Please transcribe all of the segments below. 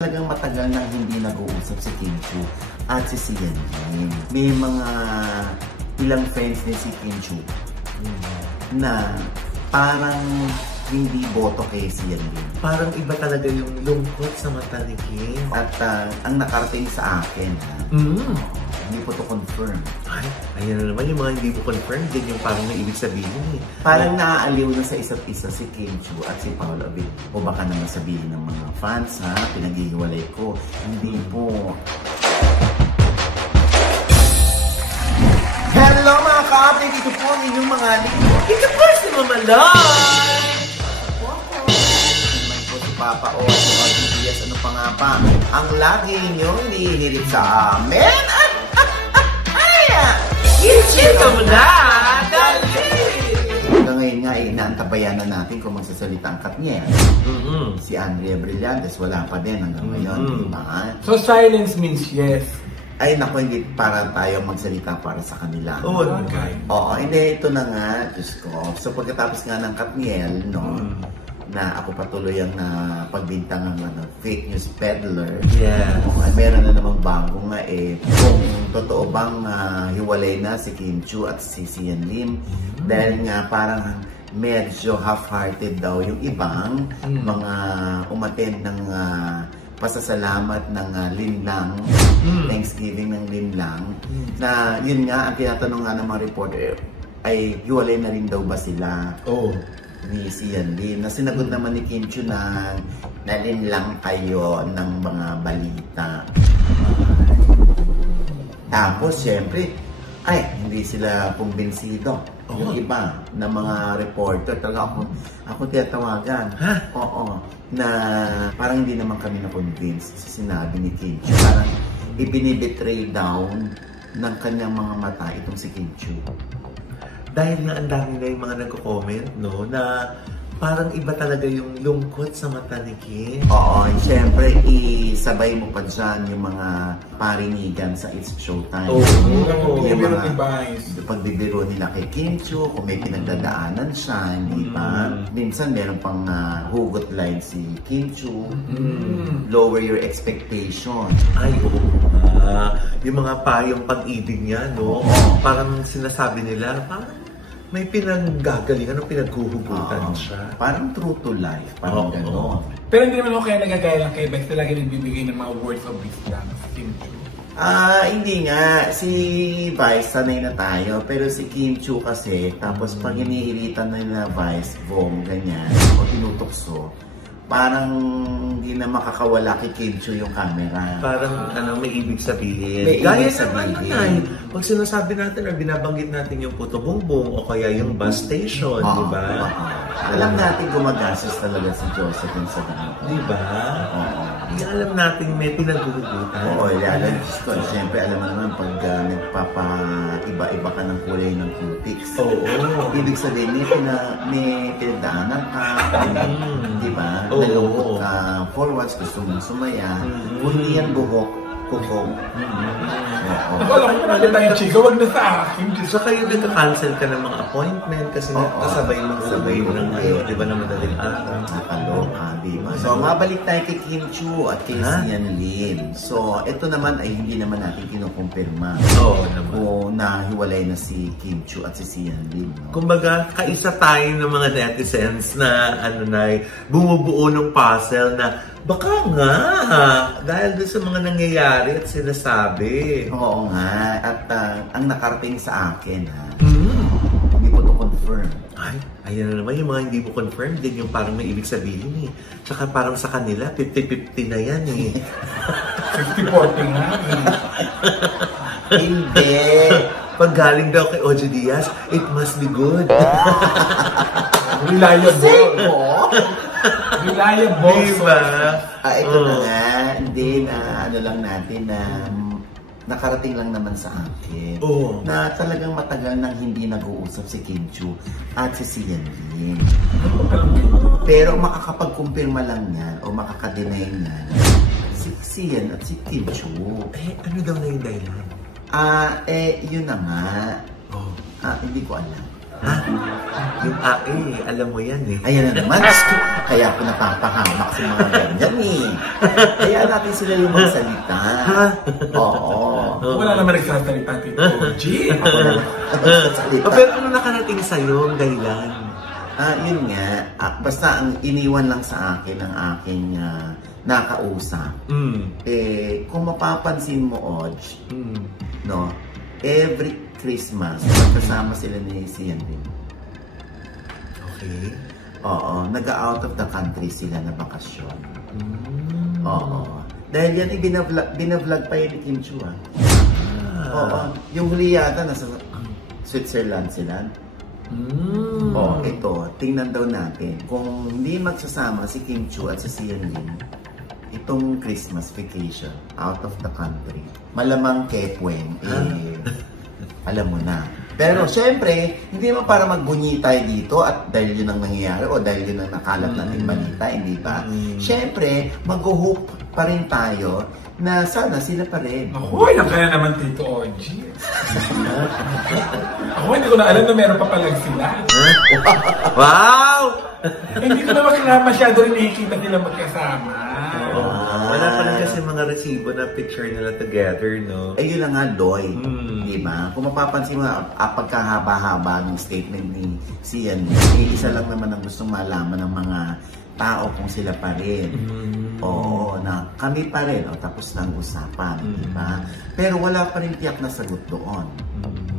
Talagang matagal nang hindi nag-uusap si Kim Chiu at si Sian Lim. May mga ilang friends din si Kim Chiu na parang hindi boto kay Sian Lim. Parang iba talaga yung lungkot sa mata ni Kim. At ang nakarating sa akin, hindi ko to confirm. Ay, ayan na naman yung mga hindi ko confirm. Yan yung parang may ibig sabihin eh. Parang naaaliw na sa isa't isa si Kim Chiu at si Paolo Abel. O baka naman sabihin ng mga fans, ha? Pinaghihiwalay ko. Hindi po. Hello mga ka-update! Dito po ang inyong mga linggo. Ito po si Mama Lai! May po si Papa O, si Audrey Diaz, ano pa nga pa. Ang lagi niyong inihirit sa amin. Chika mo na! Dali! Hanggang ngayon nga, inaantabayan na natin kung magsasalita ang Katniel. Si Andrea Brillantes, wala pa din hanggang ngayon, diba? So silence means yes. Ay, naku, hindi para tayo magsalita para sa kanila. Oo, Okay. Oo, hindi, ito na nga, Diyos ko. So, pagkatapos nga ng Katniel, no, na ako patuloy ang pagbintang ng fake news peddler. Yeah. Ay, meron na namang bago nga eh. Kung totoo bang hiwalay na si Kim Chiu at si Sian Lim. Dahil nga parang medyo half-hearted daw yung ibang mga umattend ng pasasalamat ng Linlang, Thanksgiving ng Linlang, na yun nga, ang tinatanong nga ng mga reporter, ay hiwalay na rin daw ba sila ni Sian Lim? Na sinagot naman ni Kim Chiu na nalinlang kayo ng mga balita. Tapos, syempre, ay, hindi sila kumbinsido. Yung iba na mga reporter, talaga ako tiyatawagan. Oo. Na parang hindi naman kami na-convince sa sinabi ni Kim Chiu. Parang ibinibetray down ng kanyang mga mata itong si Kim Chiu. Dahil nga ang dami na yung mga nagko-comment, no, na parang iba talaga yung lungkot sa mata ni Kim. Oo, siyempre, isabay mo pa dyan yung mga parinigan sa It's Showtime. Yung mga pagbibiro nila kay Kim Chiu, kung may pinagdadaanan siya, hindi ba? Minsan, meron pang hugot line si Kim Chiu. Lower your expectation. Ay, oo. Yung mga payong pag-ibig niya, no? Parang sinasabi nila, parang may pinanggagalingan o pinaghuhugutan siya. Parang true to life. Parang gano'n. Pero hindi naman ako kaya nagagaya lang kay Bex, lagi nagbibigay ng mga words of wisdom sa Kim Chiu. Hindi nga. Si Vice, sanay na tayo. Pero si Kim Chiu kasi, tapos pag hinihilitan na nila Vice, Vom, ganyan, o tinutokso, parang hindi na makakawala kay Kim Chiu yung camera. Parang may ibig sabihin. May Gaya ibig sabihin. naman, pag sinasabi natin or binabanggit natin yung Puto Bumbong o kaya yung bus station, di ba? Alam natin gumagastos talaga si Josephine sa ganito. Di ba? Alam natin may pinaghuhugutan. Oo, alam ko. Siyempre, alam mo naman pag nagpapa-iba-iba ka ng kulay ng cutics. Ibig sabihin, may pinagdaanan ka. Di ba? Nalungkot ka, forwards, gusto mong sumaya. Kung hindi yan buhok, kukong. Wala ko na tayong chika, wag na sa akin. So kayo nagka-cancel ka ng mga appointment kasi kasabay ng di ba na madaling araw? Nakaloka, di ba? So, mabalik tayo kay Kim Chiu at kay Sian Lim. So, ito naman ay hindi naman natin kinukumpirma. Naman. Kung nahiwalay na si Kim Chiu at si Sian Lim. No? Kumbaga, kaisa tayo ng mga netizens na bumubuo ng puzzle na baka nga, dahil doon sa mga nangyayari at sinasabi. Oo nga. At ang nakarating sa akin, hindi ko to confirm. Ay, ayan na naman yung mga hindi mo confirm. Din yung parang may ibig sabihin eh. Tsaka parang sa kanila, 50-50 na yan eh. 50-40 nga. Hindi. Pag galing daw kay Ojo Diaz, it must be good. Reliable. Reliable. Diba? Ito na nga. Hindi na lang natin na nakarating lang naman sa akin na talagang matagal nang hindi nag-uusap si Kim Chiu at si Sian Lim. Pero makakapag-kumpirma lang yan o makaka-deny na si Sian at si Kim Chiu. Ano daw na yung dahilan? Yun na nga. Hindi ko alam. Ha? Yung alam mo yan eh. Ayan na naman. Kaya ako napapahamak sa mga ganyan eh. Kaya natin sila yung magsalita. Oo. Wala naman nagsasalita, Tito G. Ako na magsalita. Pero ano nakarating sa'yo ang dahilan? Yun nga. Basta ang iniwan lang sa akin ng aking nakausap. Kung mapapansin mo, Oj, no, every Christmas, magkasama sila ni Sian Lim. Okay. Oo, nag-out of the country sila na bakasyon. Oo. Dahil yan, binavlog pa yun ni Kim Chu, Oo. Yung huli yata, nasa Switzerland sila. Oo, ito, tingnan daw natin. Kung hindi magsasama si Kim Chu at si Sian Lim, itong Christmas vacation, out of the country, malamang Kepweng, alam mo na. Pero syempre, hindi naman para magbunyi tayo dito at dahil yun ang nangyayari o dahil yun ang nakalat natin balita, hindi ba? Syempre, mag-hope pa rin tayo na sana sila pa rin. Ako, ilang kaya naman Tito OG. Ako, hindi ko na alam na meron pa palang sila. Wow! Hindi ko naman masyado rin nakikita sila magkasama. Wala pa lang kasi mga resibo na picture nila together, no? Yun na nga, Doy. Di ba? Kung mapapansin mo, pagkahaba-haba ng statement ni Sian, isa lang naman ang gustong malaman ng mga tao kung sila pa rin. Oo, na kami pa rin. Tapos na ang usapan, di ba? Pero wala pa rin tiyak na sagot doon.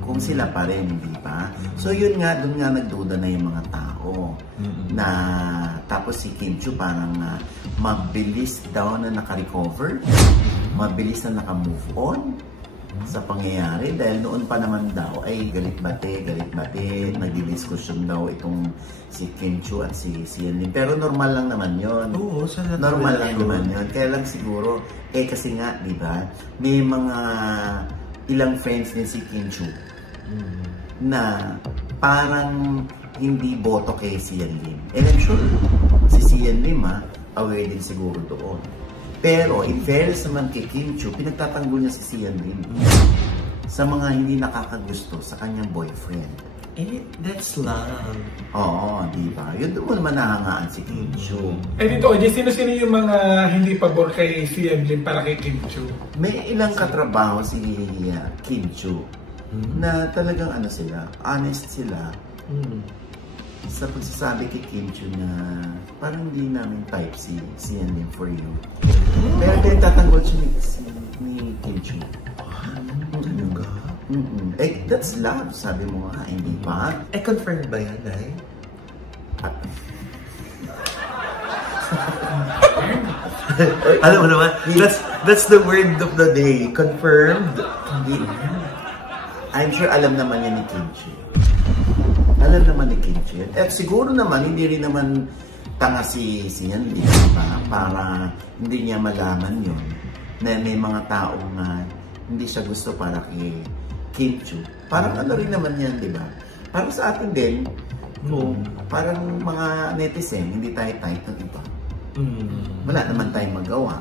Kung sila pa rin, di ba? So yun nga, doon nga nagduda na yung mga tao. Na tapos si Kim Chu parang mabilis daw na naka-recover. Mabilis na naka-move on sa pangyayari. Dahil noon pa naman daw ay galit-bate, nagdidiskusyon daw itong si Kim Chu at si Sian Lim. Pero normal lang naman yun. Oo, normal lang naman yun. Kaya lang siguro, kasi nga, di ba, may mga ilang friends din si Kim Chu na parang hindi boto kay Sian Lim. And I'm sure si Sian Lim aware din siguro doon. Pero in fairness naman kay Kim Chu, pinagtatanggol niya si Sian Lim sa mga hindi nakakagusto sa kanyang boyfriend. That's love. Oo, di ba? Yun doon mo naman nahangaan si Kim Chu. Tito OG, sino-sino yung mga hindi pabor kay Sian Lim para kay Kim Chu? May ilang katrabaho si Kim Chu na talagang sila, honest sila sa pagsasabi kay Kim Chu na parang hindi namin type si Sian Lim for you. Pero pinagtatanggol siya ni Kim Chu. Talaga? That's love, sabi mo nga, hindi ba? Confirmed ba yan, Day? Alam mo naman, that's the word of the day. Confirmed. I'm sure alam naman yan ni Kim Chu. Alam naman ni Kim Chu. At siguro naman, hindi rin naman tanga si Sian Lim, diba? Para hindi niya malaman yun. Na may mga taong hindi siya gusto para kay Kim Chu. Parang rin naman yan, diba? Parang sa atin din, parang mga netizen, hindi tayo type ng iba. Wala naman tayong magawa.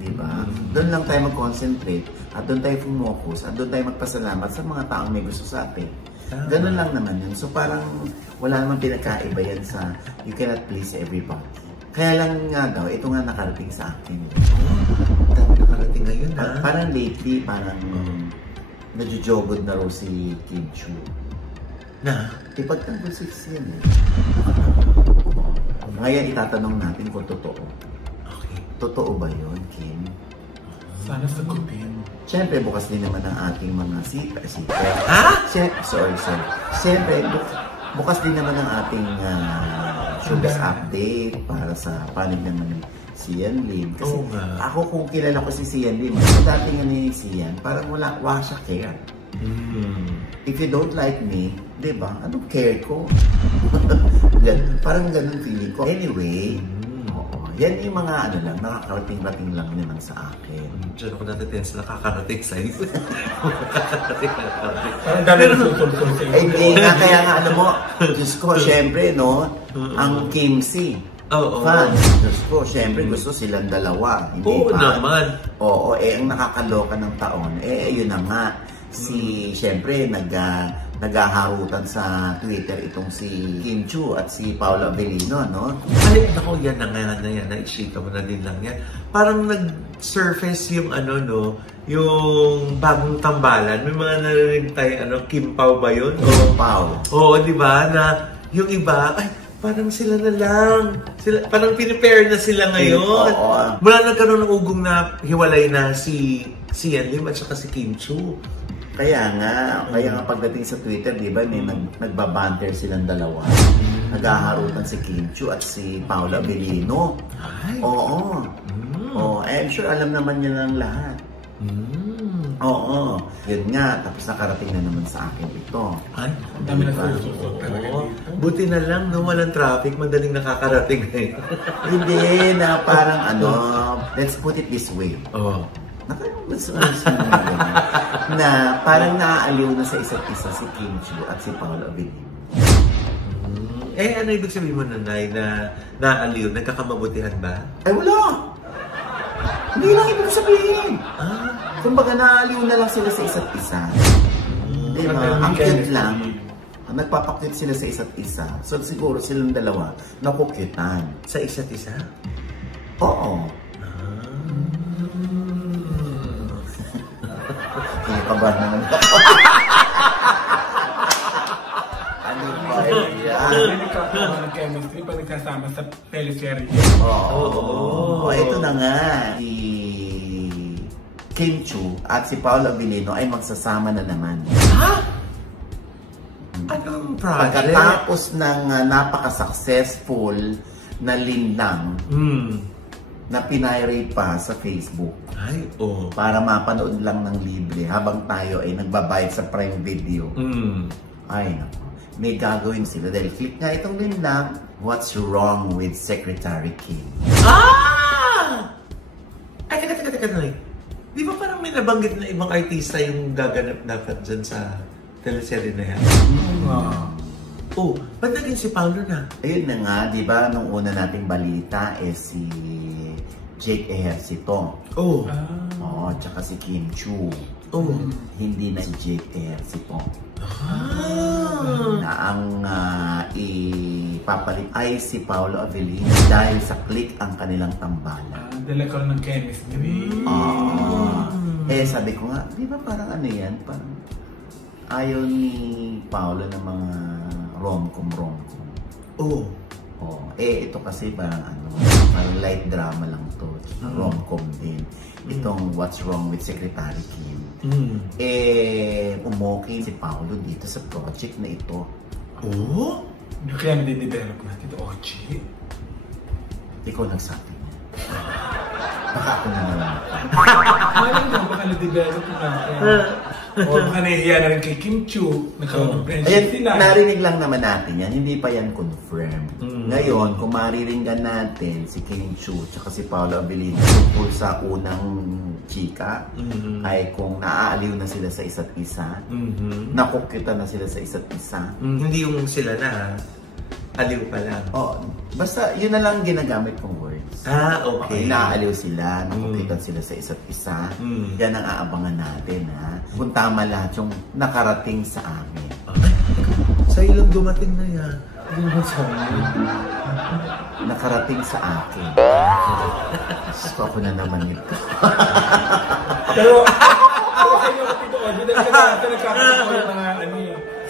Diba? Doon lang tayo mag-concentrate at doon tayo focus at doon tayo magpasalamat sa mga taong may gusto sa atin. Ganun lang naman yun. So parang wala naman pinagkaiba yan sa you cannot please everybody. Kaya lang nga daw, ito nga nakarating sa akin. Nakarating ngayon Parang lately, parang nadjojogod na raw si Kim Chu. Na? Ipagtanggol si Sian Ngayon itatanong natin kung totoo. Totoo ba yun, Kim? Sana sagutin. Siyempre, bukas din naman ang ating mga siper. Sorry. Siyempre, bukas din naman ang ating showbiz update para sa panig naman ni Sian Lim. Kasi ako kung kilala ko si Sian Lim, dati nga ni Sian, parang wala siya care. If you don't like me, diba? Anong care ko? Parang ganun feeling ko. Anyway, yan yung mga nakakarating-rating lang naman sa akin. Diyan ako natitense na nakakarating sa'yo. Parang dami na susul-sul sa iyo. Hindi nga, kaya nga mo, Diyos ko, syempre, no, ang Kim C. Fans, Diyos ko, syempre gusto silang dalawa. Hindi Oo ba? naman. Oo, ang nakakaloka ng taon, yun na nga. Syempre, naghaharutan sa Twitter itong si Kim Chu at si Paolo Avellino, no? Ay, naku, yan na nga na yan. Naisita mo na din lang yan. Parang nag-surface yung ano, no? Yung bagong tambalan. May mga narinig tayo, Kim Pao ba yun? Kim Pao. Oo, di ba? Na yung iba, ay, parang sila na lang. Parang pinipare na sila ngayon. Mula nagkaroon ng ugong na hiwalay na si Sian Lim at saka si Kim Chu. Kaya nga pagdating sa Twitter, di ba, may nagbabanter silang dalawa. Naghaharutan si Kim Chu at si Paolo Avellino. Ay. Oo. I'm sure alam naman niya lang lahat. Oo. Yun nga, tapos nakarating na naman sa akin ito. Ay, Ang dami na susunod talaga dito. buti na lang, no, walang traffic, madaling nakakarating ngayon. Hindi, na parang let's put it this way. Oh. Na parang naaaliw na sa isa't isa si Kim Chu at si Paolo Avellino. Ano ibig sabihin mo, Nanay, na naaliw? Nagkakamabutihan ba? Ay, wala! Hindi lang ibig sabihin. Kumbaga naaliw na lang sila sa isa't isa. Di ba? Ang cute lang. Nagpapakit sila sa isa't isa. So siguro silang dalawa nakukitan. Sa isa't isa? Oo. Kinakabahan naman ako. Ano ba yan? Hindi nagkakaroon ng chemistry pag nagsasama sa teleserye. Oo. Ito na nga. Si Kim Chu at si Paolo Avellino ay magsasama na naman. Ha? Anong project? Pagkatapos ng napaka-successful na linlang na pinirate pa sa Facebook. Ay, oo. Para mapanood lang ng libre habang tayo ay nagbabayad sa Prime Video. Ay, naku. May gagawin sila dahil click nga itong linlang, What's Wrong with Secretary Kim? Ay, teka, Noy. Di ba parang may nabanggit na ibang artista yung gaganap dapat dyan sa teleserye na yan? Ba't naging si Paolo na? Ayun na nga, di ba, nung una nating balita si Jake Ejercito. Oo, tsaka si Kim Chu. Hindi na si Jake Ejercito. Na ang ipapalit ay si Paolo Avellino dahil sa click ang kanilang tambalan. Dala ko ng chemistry. Sabi ko nga, di ba parang ano yan? Parang ayaw ni Paolo ng mga rom-com. Ito kasi parang parang light drama lang to. Rom-com din. Itong What's Wrong with Secretary Kim. Umokay si Paolo dito sa project na ito. Kaya nadidevelop natin ito, Ochi. Ikaw nagsabi niya. Baka ako na naman. Malang mo, baka nadidevelop natin. O baka nahihiya na rin kay Kim Chu. Nakaw-friendship sila. Narinig lang naman natin yan. Hindi pa yan confirmed. Ngayon, kung mariringgan natin si Kim Chu tsaka si Paolo Avellino tungkol sa unang chika, ay kung naaaliw na sila sa isa't isa, nakukyutan na sila sa isa't isa. Hindi yung sila na, aliw pa lang. Basta yun na lang ginagamit kong words. Okay. Naaaliw sila, nakukyutan sila sa isa't isa. Yan ang aabangan natin, ha? Kung tama lahat yung nakarating sa amin. Sa ilang dumating na yan. Nakarating sa akin. So ako na naman ito. Pero kayo kapito, Ochi, dahil nagkakaroon ng mga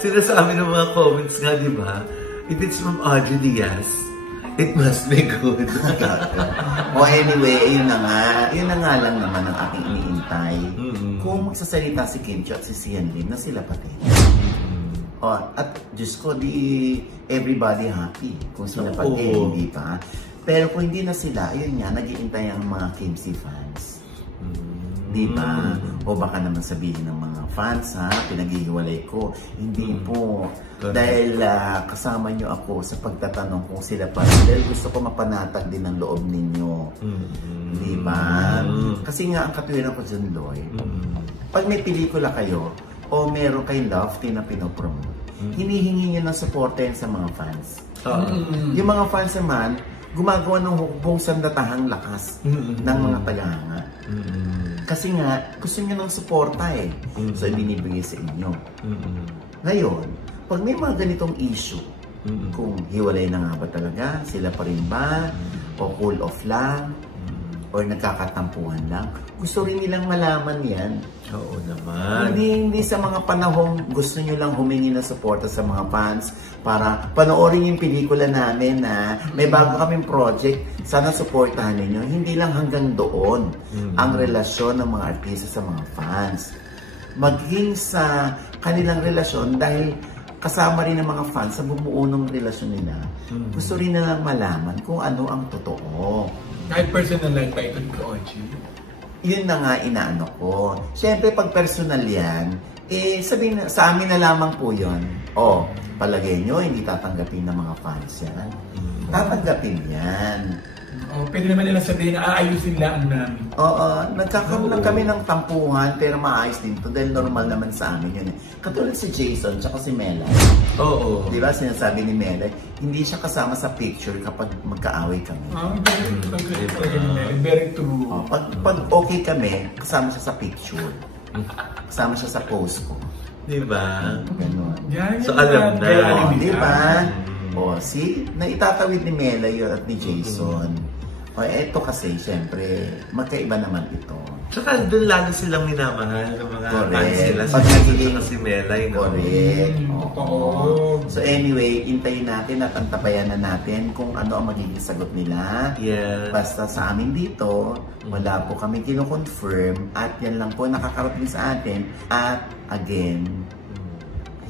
Sinasabi ng mga comments nga, di ba? If it's from Audrey Diaz, it must be good. Anyway, yun na nga lang naman ang aking iniintay. Kung magsasalita si Kim Chu at si Sian Lim na sila pati. At Diyos ko, di everybody happy kung sila pati, hindi pa. Pero kung hindi na sila, ayun nga, nag-iintay ang mga Kim C fans. Di ba? O baka naman sabihin ng mga fans, pinaghihiwalay ko. Hindi po. Dahil kasama nyo ako sa pagtatanong kung sila pa rin. Dahil gusto ko mapanatag din ang loob ninyo. Di ba? Kasi nga, ang katwiran ko dyan, Lloyd, pag may pelikula kayo, o meron kayong love team na pinopromote, hinihingi nyo ng support yan sa mga fans. Yung mga fans naman, gumagawa ng hukbong sandatahang lakas ng mga palanga. Kasi nga, gusto nyo ng suporta So, ibinibigay sa inyo. Ngayon, pag may mga ganitong issue, kung hiwalay na nga ba talaga, sila pa rin ba, o cool off lang, or nagkakatampuhan lang, gusto rin nilang malaman yan. Oo naman. Hindi sa mga panahong gusto nyo lang humingi ng suporta sa mga fans para panoorin yung pelikula namin na may bago kaming project, sana suportahan ninyo. Hindi lang hanggang doon ang relasyon ng mga artista sa mga fans. Maging sa kanilang relasyon dahil kasama rin ng mga fans sa bumuo ng relasyon nila. Gusto rin nilang malaman kung ano ang totoo. Kahit personal life pa ito ko, Oji. Yun na nga inaano ko. Siyempre, pag personal yan, sabihin na, sa amin na lamang po yun. Palagay nyo, hindi tatanggapin ng mga fans yan. Tatanggapin yan. Pwede naman nila sabihin na aayusin lang namin. Nagkakaroon lang kami ng tampuhan, pero maayos din to dahil normal naman sa amin yun. Katulad si Jason, tsaka si Mela. Oo. Di ba, sinasabi ni Mela, hindi siya kasama sa picture kapag magkaaway kami. Very true. Pag okay kami, kasama siya sa picture. Kasama siya sa post ko. Di ba? Ganun. So alam na. Di ba? Naitatawid ni Mela yun at ni Jason. Eto kasi, siyempre, magkaiba naman ito. Tsaka doon lalo silang minamahal ng mga fans sila. Pag nagiging si Melay, no? Correct. So anyway, hintayin natin at antabayan na natin kung ano ang magiging sagot nila. Yes. Basta sa amin dito, wala po kami kino-confirm at yan lang po nakakarating sa atin. At again,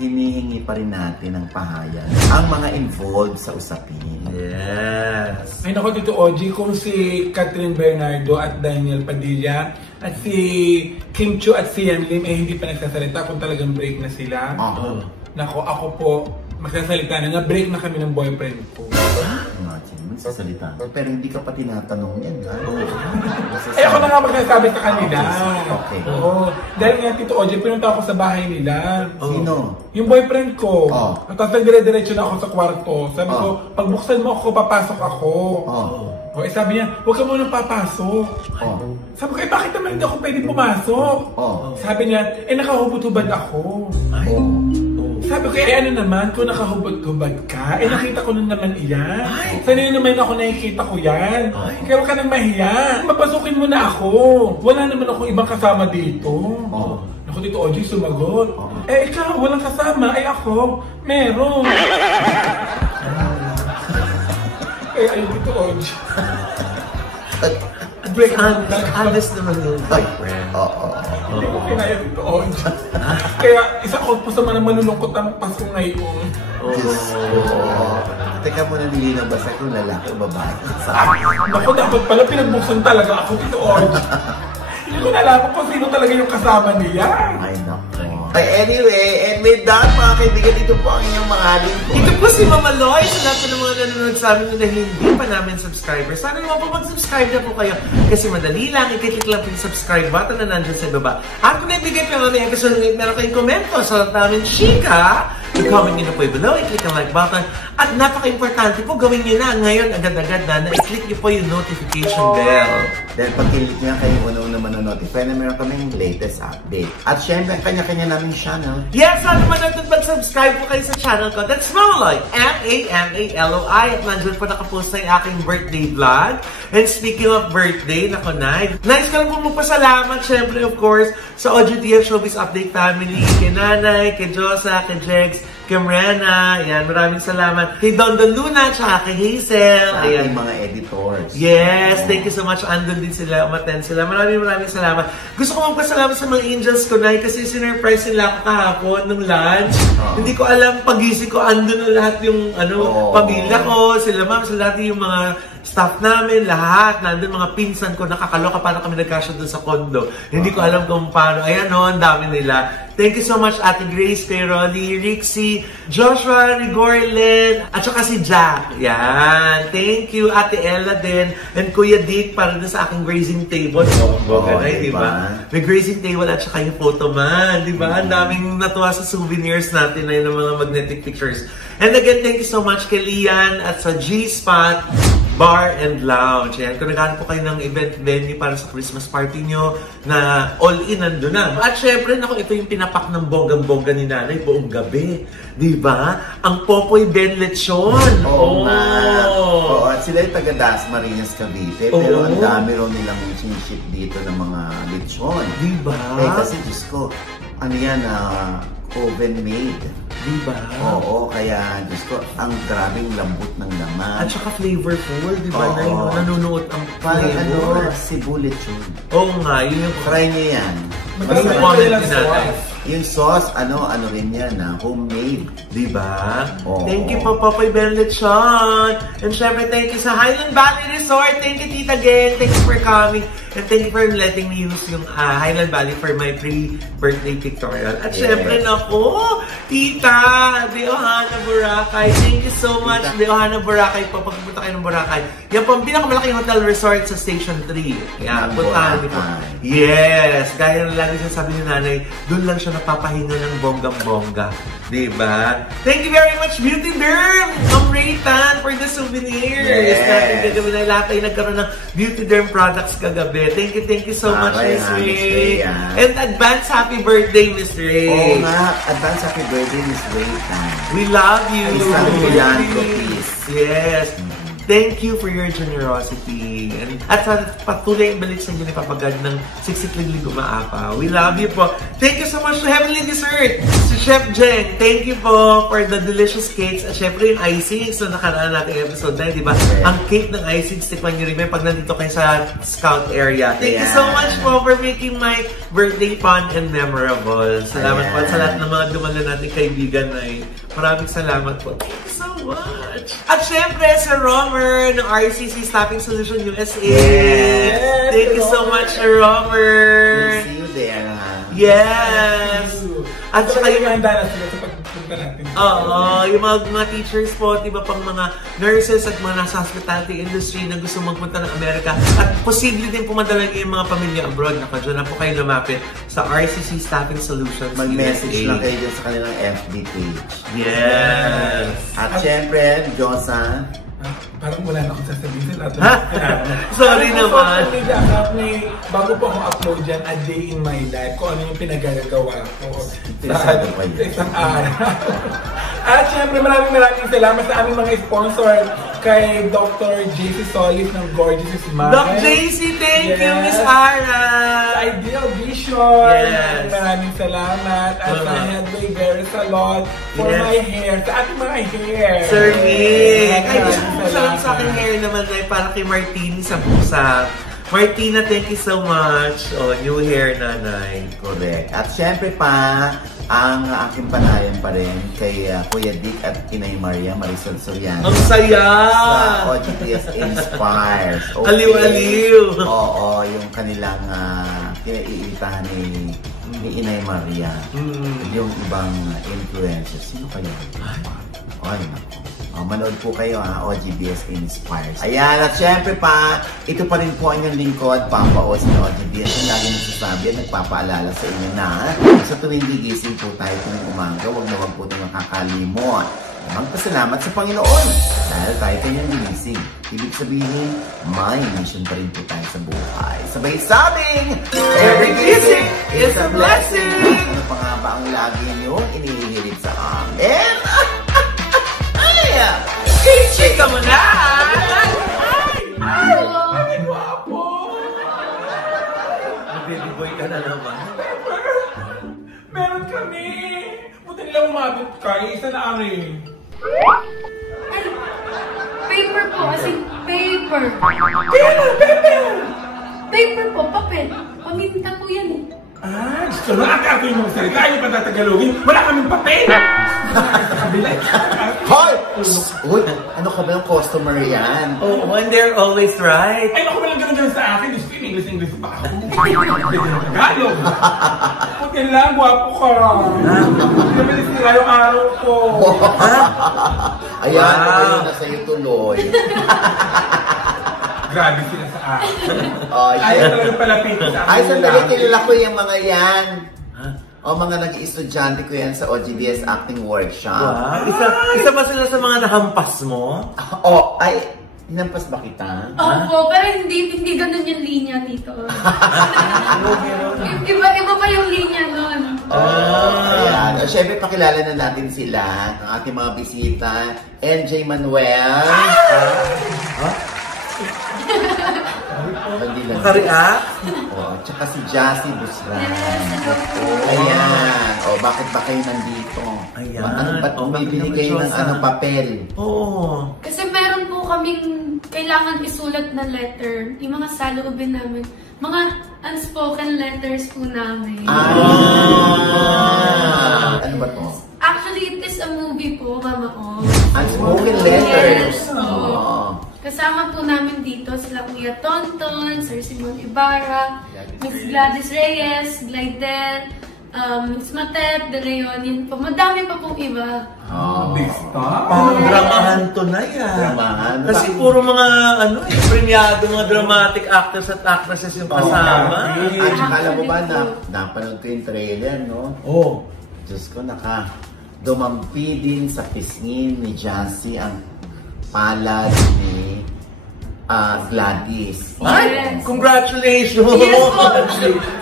hinihingi pa rin natin ng pahayag ang mga involved sa usapin. Yes. Ay naku, Tito Oji, kung si Catherine Bernardo at Daniel Padilla at si Kim Chiu at si Yan Lim hindi pa nagsasalita kung talagang break na sila. Naku, ako po, magsasalita na break na kami ng boyfriend ko. Magsasalita. Pero hindi ka pa tinatanong yan, ha? Ako na nga magsasabi sa kanila. Okay. Dahil nga, Tito Oji, pinunta ako sa bahay nila. Sino? Yung boyfriend ko. Tapos nagdire-diretso na ako sa kwarto. Sabi ko, pagbuksan mo ako, papasok ako. Sabi niya, huwag ka munang papasok. Sabi ko, bakit naman hindi ako pwede pumasok? Sabi niya, nakahubad-hubad ako. Sabi ko, ano naman, kung nakahubad-hubad ka, nakita ko na naman iyan. Sanay naman ako nakikita ko yan. Kaya huwag ka nang mahiya. Mapasukin mo na ako. Wala naman akong ibang kasama dito. Ako dito, Oji, sumagot. Ikaw, walang kasama. Ako, meron. Ayun dito, Oji. Break honest naman yung boyfriend. Hindi ko kinaya dito, Oji. Kaya isa ko po sa mga malulungkot ang paso ngayon. Teka muna, nilinaw ba sa'yo kung lalaki o babae? Naku, dapat pala pinagbuksan talaga ako dito, Oji. Hindi ko nalaman kung sino talaga yung kasama niya. Ay, naku. Anyway, and with that, mga kaibigan, ito po ang inyong mga lingkod. Ito po si Mama Loy. Sa lahat ng mga nanonood sa amin na hindi pa namin subscribers, sana naman po mag-subscribe na po kayo. Kasi madali lang, i-click lang po yung subscribe button na nandyan sa baba. At kung naibigay pa namin episode, meron kayong komento sa lahat namin, chika, i-comment nyo na po yung below, i-click ang like button. At napaka-importante po, gawin nyo na ngayon agad-agad na i-click nyo po yung notification bell. Dahil pag click nyo kayo una-una manonotify na meron kaming latest update. At syempre, kanya-kanya namin channel. Yes, sana naman natin mag-subscribe po kayo sa channel ko. That's Mamaloy, M-A-M-A-L-O-I. At nandun po nakapost na yung aking birthday vlog. And speaking of birthday, nako na, nice ka lang po magpasalamat, syempre, of course, sa OGTF Showbiz Update Family, kay Nanay, kay Josa, kay Jegs, kay Mrena, yan, maraming salamat. Kay Don Luna, tsaka kay Hazel. Sa ating mga editors. Yes, thank you so much. Andun din sila, umattend sila. Maraming salamat. Gusto ko magpasalamat sa mga angels ko, Nay, kasi sinurprise nila ako kahapon nung lunch. Hindi ko alam, pagising ko, andun na lahat yung pamilya ko, sila ma'am, sa lahat yung mga staff namin, lahat, nandun mga pinsan ko, nakakaloka, paano kami nagkasya doon sa condo. Hindi ko alam kung paano. Ayan o, ang dami nila. Thank you so much, Ate Grace, kay Rolly, Rixie, Joshua, Rigorlen, at saka si Jack. Yan. Thank you, Ate Ella din, and Kuya Dick, para doon sa aking grazing table. Diba? May grazing table at saka yung photo man. Diba? Ang daming natuwa sa souvenirs natin na yung mga magnetic pictures. And again, thank you so much kay Lian at sa G-Spot. Bar and Lounge. Ayan, kung naghahanap po kayo ng event venue para sa Christmas party nyo na all-in, nandun na. At syempre, naku, ito yung pinapak ng bonggang-bongga ni nanay buong gabi. Diba? Ang Popoy Ben Lechon. Oo nga. Oo, at sila yung taga Dasmariñas, Cavite. Pero ang dami rin nilang siniship dito ng mga lechon. Diba? Kasi Diyos ko, ano yan, oven made. Diba? Oo, kaya Diyos ko, ang grabing lambot ng laman. At saka flavorful, diba? Na nanunuot ang flavor. Cebu lechon. Oo nga, yun yung try niyo yan. Yung sauce, ano rin yan, homemade. Diba? Oo. Thank you po, Popoy Ben Lechon. And syempre, thank you sa Highland Valley Resort. Thank you, Tita Gen. Thank you for coming. And thank you for letting me use yung Highland Valley for my pre-birthday pictorial. At syempre, naku, Tita, Deohana Boracay. Thank you so much, Deohana Boracay po. Pagpunta kayo ng Boracay. Yan po, ang pinakamalaking hotel resort sa Station 3. Kaya, puntahan niyo po. Yes! Gaya na lagi sabi ni nanay, doon lang siya napapahinga ng bonggang-bongga. Diba? Thank you very much, Beauty Derm! Ma'am Raytan for the souvenirs. Yes! Natin kagabi na lahat ay nagkaroon ng Beauty Derm products kagabi. Thank you so much, Miss Ray. And advance happy birthday, Miss Ray. Oo nga, advance happy birthday, Miss Raytan. We love you. Isang philanthropist. Yes. Thank you for your generosity. At sa patuloy ang balik sa inyo ni Papagad ng Siksikling Gumaapaw. We love you po. Thank you so much to Heavenly Dessert. Si Chef Jen, thank you po for the delicious cakes. At syempre yung icing. So nakaraan natin episode 9, di ba? Ang cake ng icing, tikman nyo rin pag nandito kayo sa Scout area. Thank you so much po for making my birthday fun and memorable. Salamat po sa lahat ng mga dumalo natin kaibigan na maraming salamat po. Thank you so much. At syempre sa Romer ng RCC Staffing Solution USA. Yes. Thank you so much, Romer. We'll see you there, ha? Yes. At saka yung handa na sila sa pagpunta natin. Yung mga teachers po, diba, pang mga nurses at mga nasa hospitality industry na gusto magpunta ng Amerika. At posible din pumadala yung mga pamilya abroad. Dyan na po kayo lumapit sa RCC Staffing Solutions Mag-message USA. lang kayo sa kanilang FB page. Yes. At syempre, Diyosa, parang wala na akong sasabihin sa lahat. Sorry naman. Social media account may, bago po akong upload dyan, a day in my life, kung ano yung pinagagawa ko sa isang araw. At syempre, maraming salamat sa aming mga sponsor kay Dr. JC Solis ng Gorgeous Smile. Doc JC, thank you, Miss Ara. Ideal Vision. Yes. Maraming salamat. At sa Headway Very Salon for my hair. Sa ating mga hair. Sir Nick. Ay, Salamat sa aking hair naman ay para kay Martini sa busa. Martina, thank you so much. Oh, new hair, nanay. Correct. At syempre pa, ang aking panayan pa rin kay Kuya Dick at Inay Maria Marisol Soriano. Ang saya! Sa OGPS Inspires. Okay. Aliw-aliw! Oo, yung kanilang kinaiitahan ni Inay Maria. Yung ibang influencers. Sino kayo? Ay, naku. Manood po kayo, OGBS Inspires. Ayan, at syempre pa, ito pa rin po ang inyong lingkod, Papa Oz ng OGBS. Yung lagi nagsasabi at nagpapaalala sa inyo na sa tuwing gigising po tayo tuwing umaga, huwag na huwag po itong makakalimot. Magpasalamat sa Panginoon dahil tayo kanyang ginising. Ibig sabihin, may mission pa rin po tayo sa buhay. Sabay sabing, every gising is a blessing! Ano pa nga ba ang lagi nyo inihihilig sa amin? Chika mo na! Ay, guwapo! Nag-baby-boy ka na naman. Meron kami! Buti nila umabot ka, isa na amin. Ay, paper po, as in paper. Paper po, papel. Paminta po yan eh. Ah, gusto na ako yung mga salita, yung patatagalogin. Wala kaming papel! Sa kabila. Hoy! Uy, ano ka ba yung customer yan? Oh, when they're always right. Ay, naku, walang ganun sa akin. Gusto yung English pa ako. Pwede na Tagalog. Puti lang, guwapo ka. Nabilis nila yung araw ko. Ayan, wow. Na sa'yo tuloy. Grabe sila sa akin. Ayaw talaga palapit sa akin. Ay, sandali, kilala ko yung mga yan. O mga nag-i-estudyante ko yan sa OGBS Acting Workshop. Wow. Isa ba sila sa mga nahampas mo? Oh, ay, Hinampas ba kita? Opo, pero hindi ganun yung linya dito. Iba pa yung linya nun. Ayan. Siyempre, pakilala na natin sila, ang ating mga bisita. NJ Manuel. Maka-react? Tsaka si Jassy Busran. Yes, Ayan. Bakit ba kayo nandito? Ayan. Ba't bumibili kayo ng papel? Oo. Kasi meron po kaming kailangan isulat na letter. Yung mga saloobin namin. Mga unspoken letters po namin. Ano ba to? Actually, it is a movie po, Mama O. Unspoken letters. Yes. Kasama po namin dito sila Kuya Tonton, Sir Simon Ibarra, Miss Gladys Reyes, Glidel, Miss Matet, De Leon, yun po. Madami pa pong iba. Big star. Parang dramahan to na yan. Dramahan. Kasi puro mga premiado, mga dramatic actors at actresses yung kasama. At saka alam mo ba na napanood ko yung trailer, no? Diyos ko, dumampi din sa pisngin ni Jassy ang palad ni Gladys. Ay! Congratulations! Yes po!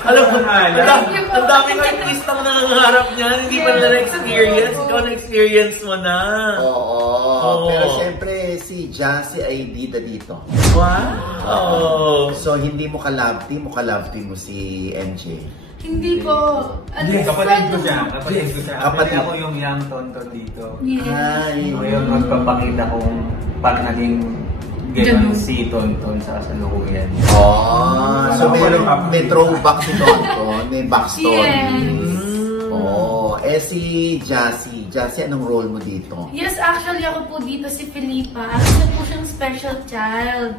Alam mo, ang daming artista mo na nangangarap niyan. Hindi pa nila na-experience. Ikaw na-experience mo na. Oo. Pero siyempre, si Jassy ay bida dito. Wow! So, hindi mo ka-love team mo si MJ. Hindi po. Kapatid ko siya. Kapatid. Ako yung young Tonton dito. Yes. Ay. Ngayon, magpapakita kung paano naging ganun si Tonton sa kasalukuyan. So may throwback si Tonton, may backstory. Yes. Si Jassy, anong role mo dito? Yes, actually ako po dito si Felipa. Isa po siyang special child.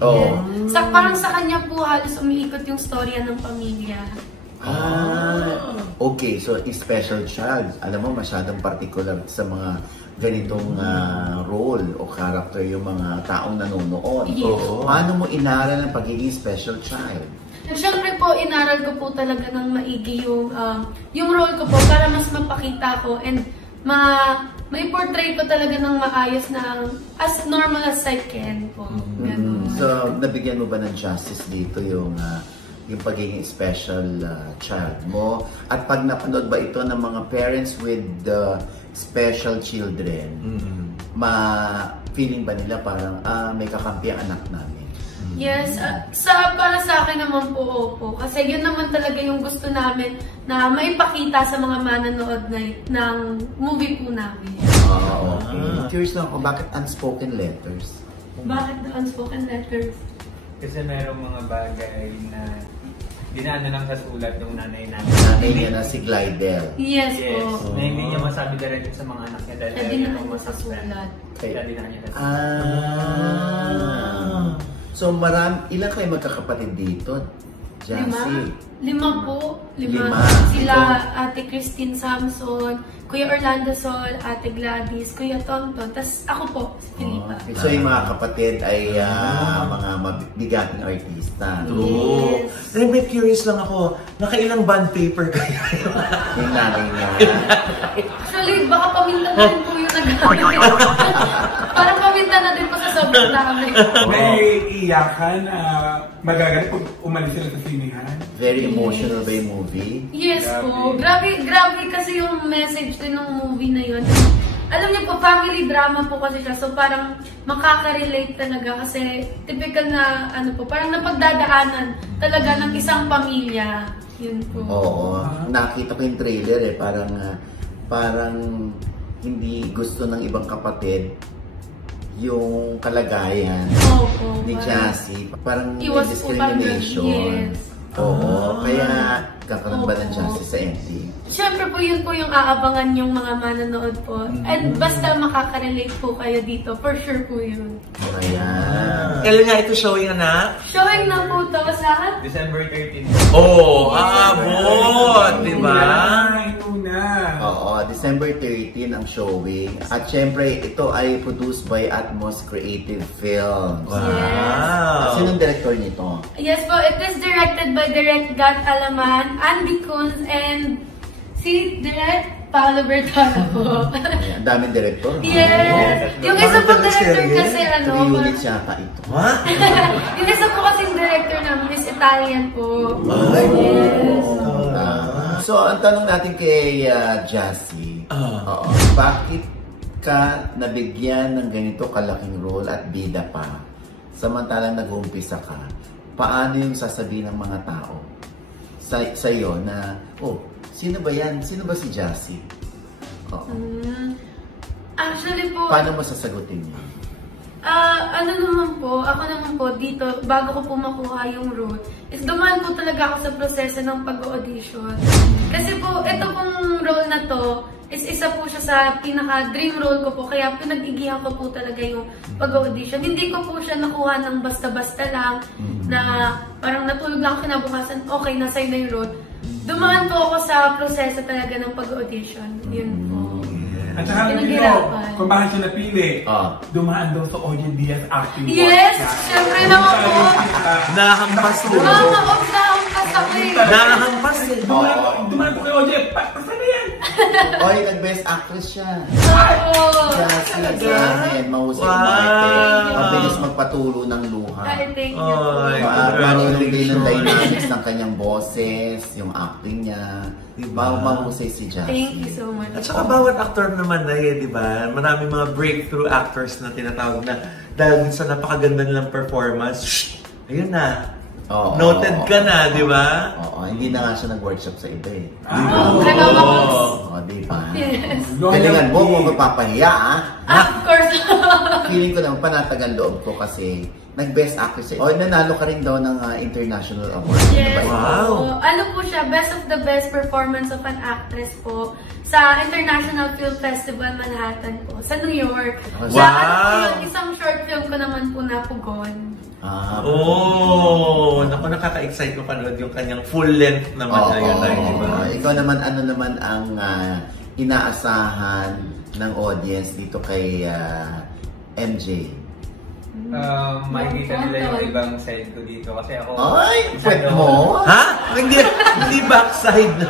Yes. Parang sa kanya po halos umiikot yung storya ng pamilya. Okay, so special child. Alam mo, masyadong particular sa mga ganitong role o character yung mga taong nanonood. Yes. Paano mo inaral ang pagiging special child? Siyempre po, inaral ko po talaga ng maigi yung role ko po para mas mapakita ko and may portray ko talaga ng maayos na as normal as I can po. So, nabigyan mo ba ng justice dito yung pagiging special child mo? At pag napanood ba ito ng mga parents with special children, feeling ba nila parang may kakampi ang anak namin? Yes, para sa akin naman po, opo. Kasi yun naman talaga yung gusto namin na maipakita sa mga manonood ng movie po namin. Okay. Curious lang ako, bakit unspoken letters? Bakit the unspoken letters? Kasi merong mga bagay na dinaan lang sa sulat ng nanay namin. Nanay niya na si Glidel. Yes po. Na hindi niya masabi diretso sa mga anak niya dahil Kaya dinaan mo sa sulat. Kaya dinaan niya sa sulat. So, ilan kayo magkakapatid dito? Jassy? Lima po. Lima. Sila Ate Christine Samson, Kuya Orlando Sol, Ate Gladys, Kuya Tonton, tas ako po, si Felipa. So, yung mga kapatid ay mga mabigating artista. Yes. May curious lang ako, nakailang bond paper kayo? Yung nanay niya. Actually, baka paminta na rin po yung nag-gamit. Parang paminta na din po sa sobrang dami. May iyakan magagalit pag umalis sila sa sinihan. Very emotional ba yung movie? Yes po. Grabe kasi yung message din ng movie na yun. Alam niyo po, family drama po kasi siya. So parang makaka-relate talaga kasi typical na parang napagdadaanan talaga ng isang pamilya. Yun po. Oo. Nakita ko yung trailer parang hindi gusto ng ibang kapatid yung kalagayan ni Jassy. Parang may discrimination. Yes. Oo. Kaya kakaroon ba ng Jassy sa ending? Siyempre po yun po yung aabangan yung mga manonood po. And basta makaka-relate po kayo dito, for sure po yun. Ayan. Kailan nga ito showing, anak? Showing na po to sa December 13. Aabot! Diba? Oo, December 13 ang showing. At syempre, ito ay produced by Atmos Creative Films. Wow! Sinong director nito? Yes po, it is directed by Direct Gat Alaman, Andy Kunz, and si Direct Paolo Bertana po. Ang daming director. Yes! Yung isa po director kasi ano... 3 units yata ito. Ha? Yung isa po kasing director namin is Italian po. Ay! Yes. So, ang tanong natin kay Jassy, bakit ka nabigyan ng ganito kalaking role at bida pa? Samantalang nag-uumpisa ka, paano yung sasabihin ng mga tao sa'yo na, sino ba yan? Sino ba si Jassy? Actually po... Paano mo sasagutin yun? Ako naman po, dito, bago ko po makuha yung role, is dumaan po talaga ako sa proseso ng pag-audition. Kasi po, ito pong role na to, is isa po siya sa pinaka-dream role ko po, kaya pinag-igihan ko po talaga yung pag-audition. Hindi ko po siya nakuha ng basta-basta lang, na parang natulog lang kinabukasan, okay, nasa na yung role. Dumaan po ako sa proseso talaga ng pag-audition. Yun po. At saka kung bakit siya napili, dumaan daw sa Oye Diaz acting work. Yes! Siyempre naman po. Nahampas mo. Nahampas ako eh. Nahampas eh. Dumaan po kay Oye. Basta na yan? Oy, nag-best actress siya. Oo. Jassy, sa akin, mahusay umarte. Mabilis magpatulo ng luha. Ay, thank you po. Marinig din ng dynamics ng kanyang boses, yung acting niya. Mahusay si Jassy. Thank you so much. At saka bawat actor naman na di ba? Maraming mga breakthrough actors na tinatawag na dahil sa napakaganda nilang performance, ayun na. Noted ka na, di ba? Hindi na nga siya nag-workshop sa iba eh. Di ba? Yes. Galingan mo kung mapapahiya Of course. Feeling ko naman panatagal loob ko kasi nag-best actress eh. Nanalo ka rin daw ng international award. Yes. Wow. Ano po siya, best of the best performance of an actress po sa International Film Festival Manhattan po, sa New York. Wow. Sa isang short film ko naman po na Pugon. Naku, nakaka-excite mapanood yung kanyang full length naman na yun. Diba? Ikaw naman, ano naman ang inaasahan ng audience dito kay MJ? Makikita nila yung ibang side ko dito kasi ako... Ay! Pwet mo? Ha? Hindi backside na.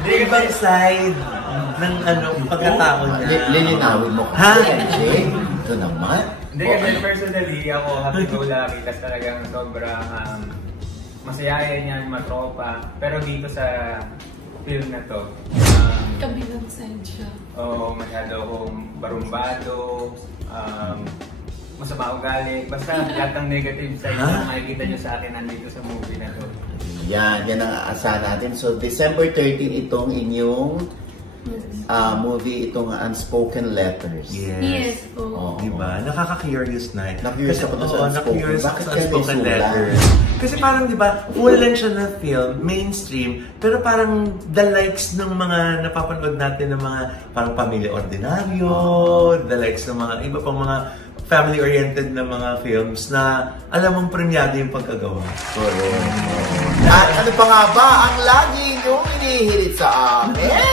Hindi ibang side ng pagkatao niya. Lilinawin mo kasi, MJ. Ito naman. Hindi kasi personally, ako happy-go-lucky kasi talagang sobrang masayayan niyan, matropa. Pero dito sa film na to, Kabilang side siya. masyado akong barumbado, masama ugali. Basta lahat ng negative side na makikita nyo sa akin nandito sa movie na to. Yan ang aasahan natin. So, December 13 itong inyong movie, itong Unspoken Letters. Yes po. Diba? Nakaka-curious na. Na-curious ako na sa Unspoken. Bakit sa kaya Unspoken may Letters? Kasi parang, diba, full length siya na film, mainstream, pero parang the likes ng mga napapanood natin ng mga parang Pamilya Ordinaryo, the likes ng mga iba pang mga family-oriented na mga films na alam mong premiado yung pagkagawa. Correct. At ano pa nga ba ang lagi niyong inihirit sa amin?